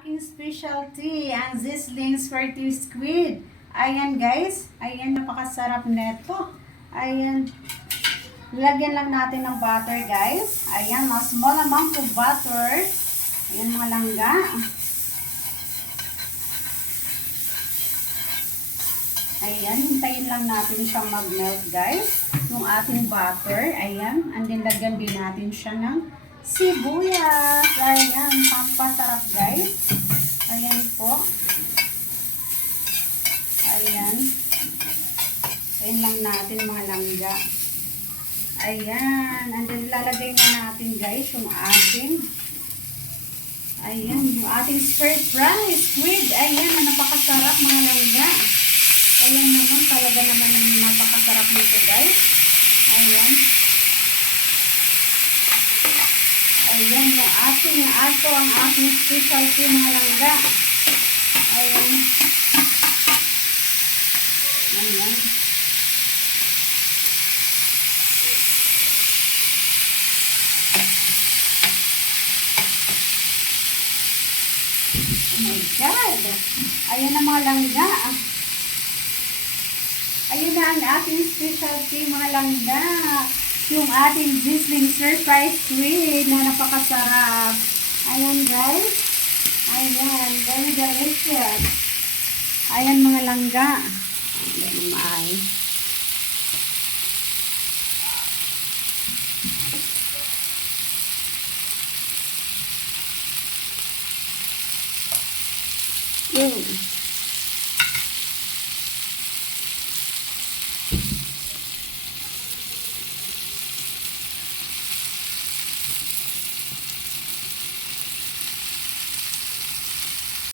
aking specialty, ang Sizzling Squirty Squid. Ayan guys, ayan, napakasarap neto. Ayan, lagyan lang natin ng butter guys. Ayan, mga small amount of butter. Ayan mga langga. Ayan, hintayin lang natin siyang mag-melt guys. Yung ating butter, ayan. And then lagyan din natin siya ng sibuyas. Ayan, pampasarap guys. Ayan po. Ayan. Ayan lang natin mga langga. Ayan. And then lalagay na natin guys yung ating stir-fry squid. Ayan, napakasarap mga langga. Ayan naman, talaga naman napakasarap nito guys. Ayan. Ayan, yung ating ato, ang ating specialty mga langga. Ayan. Ayan. Oh my God. Ayan na mga langga. Ayun na ang ating specialty mga langga. Yung ating sizzling stir-fry squid na napakasarap. Ayan guys. Ayan. Very delicious. Ayan mga langga. Ayan ay. Mm.